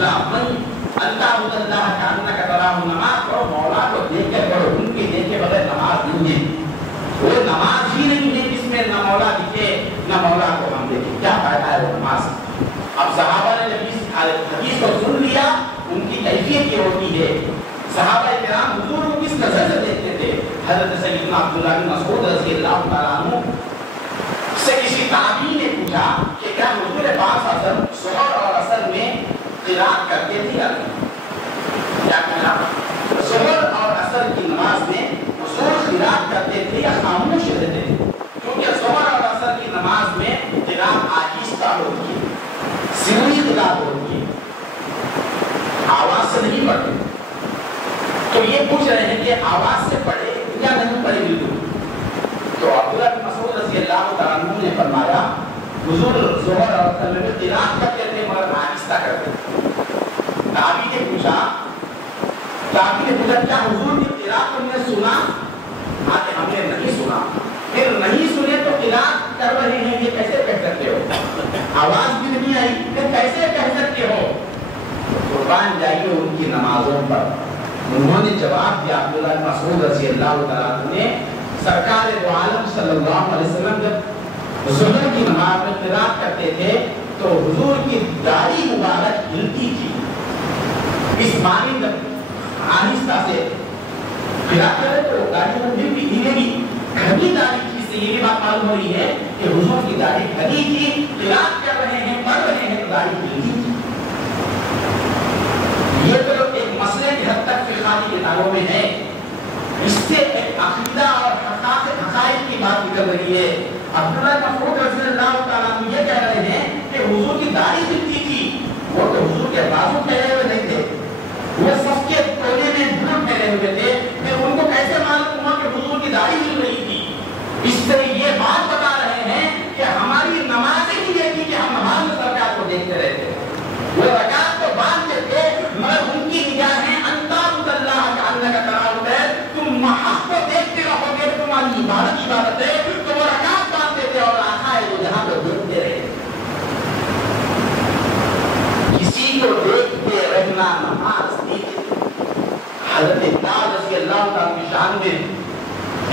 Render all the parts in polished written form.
सल्ला अल्लाह जानना का तराह नमाज पढ़ो, मौला को देख के पढ़ो, उनके देखे बगैर नमाज नहीं है। वो नमाज ही नहीं है जिसमें न मौला दिखे न मौला को हम देखें, क्या फायदा है वो नमाज। अब सहाबा ने जब इस हदीस को सुन लिया, उनकी कैफियत ये होती है, सहाबा किराम हुजूर को किस नजर से देखते थे। हजरत सैयदना अब्दुल्लाह बिन मसऊद रज़ी अल्लाह तआला अन्हु से किसी ताबी ने पूछा कि क्या हुजूर पाक अज़म ज़ोहर और असर में क़िराअत करते थे या नहीं? क्या कहना? ज़ोहर और असर की नमाज में हुजूर क़िराअत करते थे या खामोश रहते थे? क्योंकि ज़ोहर और असर की नमाज में क़िराअत आहिस्ता होती है, सिरी क़िराअत होती है, आवाज से नहीं पढ़ते। तो ये पूछ रहे हैं कि आवाज से पढ़े या नहीं पढ़े बिल्कुल। तो अब्दुल्लाह बिन मसऊद रज़ी अल्लाह तआला अन्हु ने फरमाया हुजूर ज़ोहर और असर में क़िराअत करते थे मगर आहिस्ता करते थे। ताबी ने पूछा क्या हुजूर की क़िराअत तुमने सुना? हाँ, हमने नहीं सुना। फिर नहीं सुने तो क़िराअत कर रहे हैं ये कैसे कह सकते हो? आवाज भी नहीं आई, फिर कैसे कह सकते हो? कुर्बान जाइए उनकी नमाजों पर। उन्होंने जवाब दिया, अब्दुल्लाह बिन मसऊद रज़ी अल्लाह तआला अन्हु ने, सरकार दो आलम सल्लल्लाहु अलैहि वसल्लम जब ज़ोहर की नमाज में क़िराअत करते थे तो हुजूर की दाढ़ी मुबारक हिलती थी। इस मानिंद आहिस्ता से क़िराअत करे तो दाढ़ी हिलती हिलेगी, घनी दाढ़ी थी। इससे ये भी बात मालूम हो रही है कि हुजूर की दाढ़ी घनी थी, क़िराअत कर रहे हैं, पढ़ रहे हैं तो दाढ़ी हिलती थी। ये तो एक मसले की हद तक फिक़ाही किताबों में है, इससे एक अक़ीदा और हक़ाइक़ की बात निकल रही है। अब्दुल्लाह बिन मसऊद रज़ी अल्लाह तआला अन्हु ये कह रहे हैं कि हुजूर की दाढ़ी हिलती थी, वो तो हुजूर के बाजू फैले हुए नहीं थे, वो सफ के कोने में धूल फैले हुए थे, फिर उनको कैसे मालूम हुआ कि हुजूर की दाढ़ी हिल रही थी? इससे ये बात बता रहे हैं कि हमारी नमाज ही ये थी कि हम नमाज में सरकार को देखते रहते, वो रकात को बांधते थे मगर उनकी निगाहें अंतारुल्लाह का अल्लाह का तराउत है, तुम महक को देखते रहोगे तुम्हारी इबादत है, तो वो रकात बांधते थे और आंखें वो जहां पे देखते रहे। किसी को देखते रहना नमाज थी। हज़रत बिलाल रज़ी अल्लाह तआला की शान में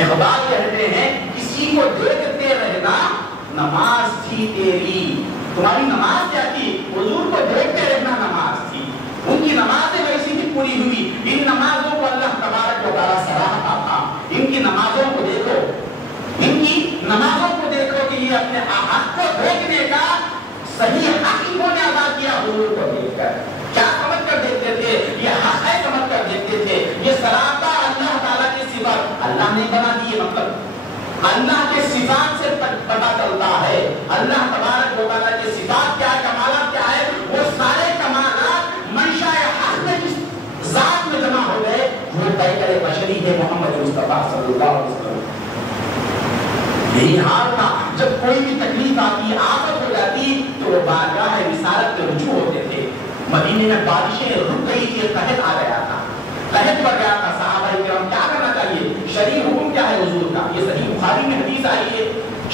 इक़बाल कहते हैं किसी को देखते रहना नमाज थी तेरी। तुम्हारी नमाज क्या थी? हुजूर को देखते रहना नमाज थी। उनकी नमाजें वैसी ही पूरी हुई। इन नमाजों को अल्लाह तबारक व तआला सराहता था। इनकी नमाजों को देखो, इनकी नमाजों को देखो कि ये अपने हक को देखने का सही हक इन्होंने अदा किया हुजूर को देखकर। क्या समझ कर देखते थे? ये हक है समझ कर देखते थे। ये सराहता अल्लाह ताला के सिवा अल्लाह ने बना दिए, मतलब अल्लाह के सिफात से पता चलता है। अल्लाह तबारक व तआला के सिफात क्या, कमालात क्या है, वो सारे कमालात मंशाए हक में जिस जात में जमा हो गए वो पैकर बशरी है मोहम्मद मुस्तफा सल्लल्लाहु अलैहि वसल्लम। यही हाल था जब कोई भी तकलीफ आती, आफत हो जाती तो वो बारगाह रिसालत पे रुजू होते थे। मदीने में बारिशें रुक गई थी, कहत आ गया था, कहत पड़ गया था। सहाबा किराम क्या करना चाहिए? शरई हुक्म क्या है हुजूर का? ये सही बुखारी में हदीस आई है।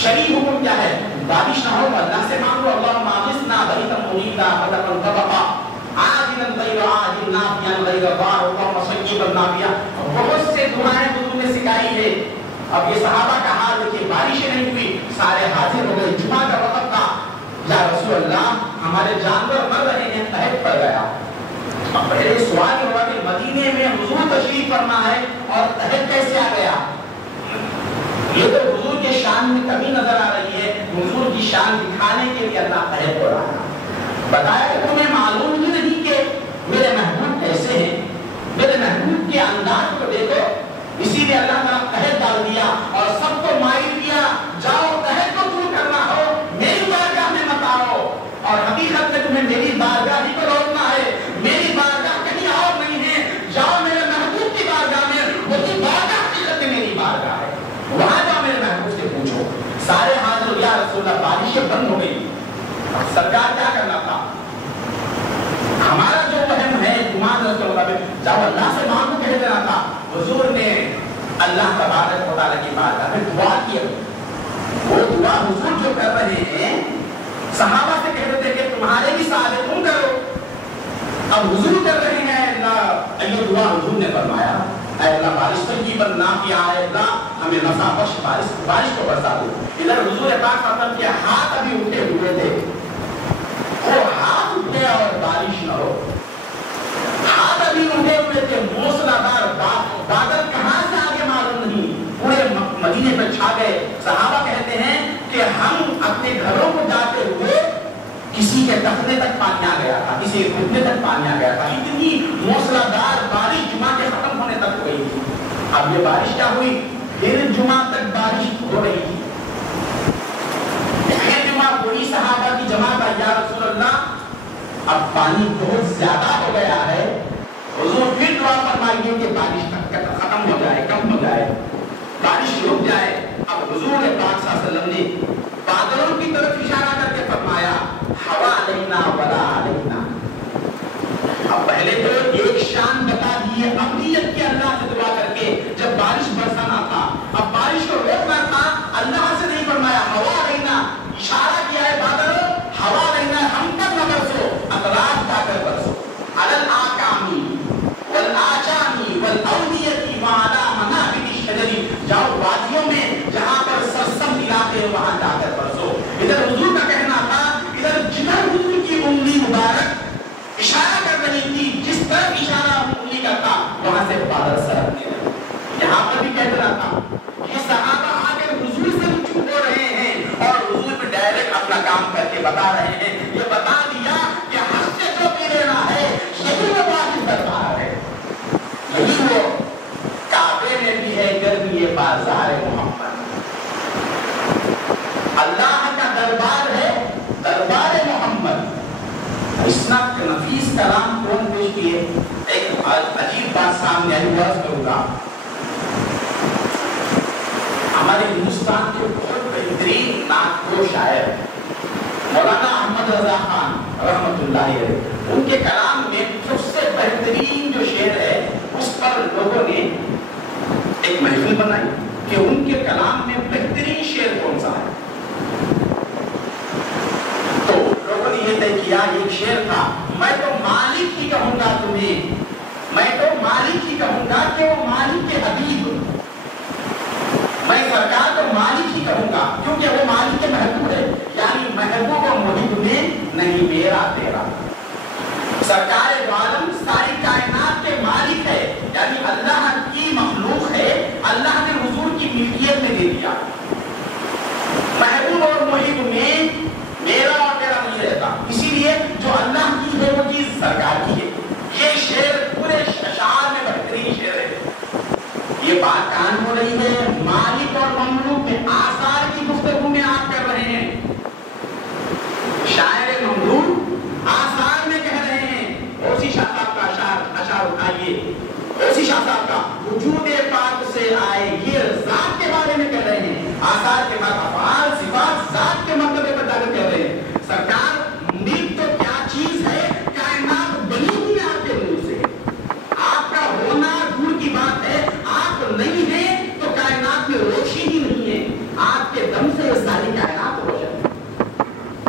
शरई हुक्म क्या है? बारिश ना हो अल्लाह से मांगो, अल्लाहुम्मा आगिसना बरीतम मुनीता फतकन तबका आजिलन गैर आजिल नाफियन गैर बार अल्लाहुम्मा सय्यिबन नाफिया। बहुत से दुआएं हुजूर ने सिखाई है। अब ये सहाबा का हाल देखिए, बारिशें नहीं हुई, सारे हाजिर हो गए, जुमा का वक्त था। या रसूल अल्लाह हमारे जानवर मर रहे हैं, कहत पड़ गया। अब पहले सवाल होगा कि मदीने में हुजूर तशरीफ फरमा है और कहत कैसे आ गया? ये तो हुजूर के शान में कमी नजर आ रही है। हुजूर की शान दिखाने के लिए अल्लाह कहत हो रहा है। बताया कि तुम्हें मालूम ही नहीं कि मेरे महबूब कैसे हैं, मेरे महबूब के अंदाज को देखो। इसीलिए अल्लाह ताला कहत डाल दिया और सबको माइल दिया, जाओ कहत को दूर करना हो मेरी बारगाह में मत आओ। और हकीकत में तुम्हें मेरी बारगाह ही पर लौटना है। मेरी बारगाह कहीं और नहीं है, जाओ मेरे महबूब की बारगाह में, वही बारगाह हकीकत में मेरी बारगाह है, वहां जाओ मेरे महबूब से पूछो। सारे हाजिर या रसूलल्लाह, बारिशें बंद हो गई, सरकार क्या करना था? हमारा जो वहम है गुमान उसके मुताबिक जाओ अल्लाह से मांगो कह देना था। हुजूर ने अल्लाह तबारक व तआला की बारगाह में दुआ की। वो दुआ हुजूर जो कर रहे हैं, सहाबा से कहते थे कि तुम्हारे भी साथ तुम करो। اب حضور کر رہے ہیں اللہ ایو دعا حضور نے فرمایا اے اللہ بارش پر کی بنا کیا ہے اللہ ہمیں نفع بخش بارش کو برسا دو. ادھر حضور پاک صاحب کے ہاتھ ابھی اٹھے ہوئے تھے, وہ ہاتھ اٹھے اور بارش نہ ہو. ہاتھ ابھی اٹھے ہوئے تھے, موسلادھار بادل کہاں سے آگے معلوم نہیں, پورے مدینے پر چھا گئے. صحابہ کہتے ہیں کہ ہم اپنے گھروں کو جاتے ہوئے کسی کے تختے تک پانی آ گیا تھا, کسی کے گھٹنے تک پانی آ گیا تھا. اتنی موسلادھار بارش جمعہ کے ختم ہونے تک ہوئی تھی. اب یہ بارش کیا ہوئی, پھر جمعہ تک بارش ہو رہی تھی. پھر جمعہ پوری صحابہ کی جماعت آئی, یا رسول اللہ اب پانی بہت زیادہ ہو گیا ہے, حضور پھر دعا فرمائیے کہ بارش ختم ہو جائے, کم ہو جائے, بارش رک جائے. اب حضور پاک صلی اللہ علیہ وسلم نے بادلوں کی طرف اشارہ کر کے فرمایا ہوا علینا ولا علینا. اب پہلے تو ایک شان بتا دیے ابدیت کے اللہ سے دعا کر کے, جب بارش برسانا تھا, اب بارش کو روکنا تھا, اللہ سے نہیں فرمایا ہوا علینا, اشارہ کیا ہے بادلوں ہوا علینا, ہم پر نہ برسو, اطراف جا کر برسو. علل آکامی والآجامی والاودیتی وعلا منابت الشجر, جاؤ وادیوں میں جہاں پر سرسبز علاقے وہاں جا کر برسو. ادھر حضور کا کہنا تھا, ادھر جدھر حضور کی انگلی مبارک اشارہ کر رہی تھی, جس طرف اشارہ انگلی کا تھا وہاں سے بادل سرکنے لگے. یہاں پر بھی کہہ رہا تھا یہ صحابہ آ کر حضور سے رجوع ہو رہے ہیں اور حضور بھی ڈائریکٹ اپنا کام کر کے بتا رہے ہیں. یہ بتا دیا کہ حق سے جو بھی لینا ہے یہی وہ واجب دربار ہے, یہی وہ کعبے میں بھی ہے گرمی بازار محمد. اللہ کا دربار ہے, دربار محمد. اتنا نفیس کلام کون پیش کیے, ایک عجیب بات سامنے آئی, عرض کروں گا. ہمارے ہندوستان کے بہت بہترین نعت شاعر مولانا احمد رضا خان رحمۃ اللہ علیہ, ان کے کلام میں سب سے بہترین جو شعر ہے اس پر لوگوں نے ایک محفل بنائی کہ ان کے کلام میں بہترین شعر کون سا ہے. تو لوگوں نے یہ طے کیا, ایک شعر تھا, میں تو مالک ہی کہوں گا تمہیں, میں تو مالک ہی کہوں گا کہ وہ مالک کے حبیب, میں سرکار کو مالک ہی کہوں گا کیونکہ وہ مالک کے محبوب ہے, یعنی محبوب و محب میں نہیں میرا تیرا. سرکار دو عالم ساری کائنات کے مالک ہے, یعنی اللہ کی مخلوق ہے, اللہ نے حضور کی ملکیت میں دے دیا. محبوب اور محب میں میرا اور تیرا نہیں رہتا, اسی لیے جو اللہ کی ہے وہ چیز سرکار کی ہے. یہ شعر پورے اشعار میں بہترین شعر ہے. یہ بات کہاں ہو رہی ہے, مالک اور مملوک میں آثار کی گفتگو میں آپ کر رہے ہیں. شاعر مملوک آثار میں کہہ رہے ہیں, اوسی شاہ صاحب کا اشعار اٹھائیے, اوسی شاہ صاحب کا وجود پاک سے آئے, یہ ذات کے بارے میں کہہ رہے ہیں. آثار کے بعد افعال صفات ذات کے مرتبے پر جا کر کہہ رہے ہیں. سرکار نیک تو کیا چیز ہے, کائنات بنی ہوئی آپ کے نور سے, آپ کا ہونا دور کی بات ہے, آپ نہیں ہیں تو کائنات میں روشنی نہیں ہے, آپ کے دم سے یہ ساری کائنات روشن ہے.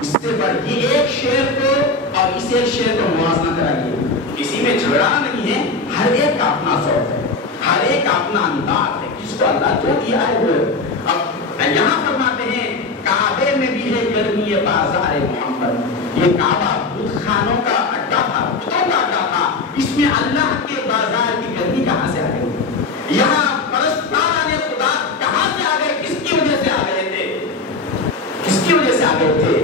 اس سے بڑھ یہ ایک شعر کو اور اس ایک شعر کو موازنہ کرائیے, کسی میں جھگڑا نہیں ہے, ہر ایک کا اپنا ذوق ہے, ہر ایک کا اپنا انداز ہے, جس کو اللہ جو دیا ہے وہ. اب یہاں فرماتے ہیں کعبے میں بھی ہے گرمی بازار محمد. یہ کعبہ بت خانوں کا اڈا تھا, بتوں کا اڈا تھا, اس میں اللہ کے بازار کی گرمی کہاں سے آ گئی. یہاں پرستاران خدا کہاں سے آ گئے, کس کی وجہ سے آ گئے تھے, کس کی وجہ سے آ گئے تھے.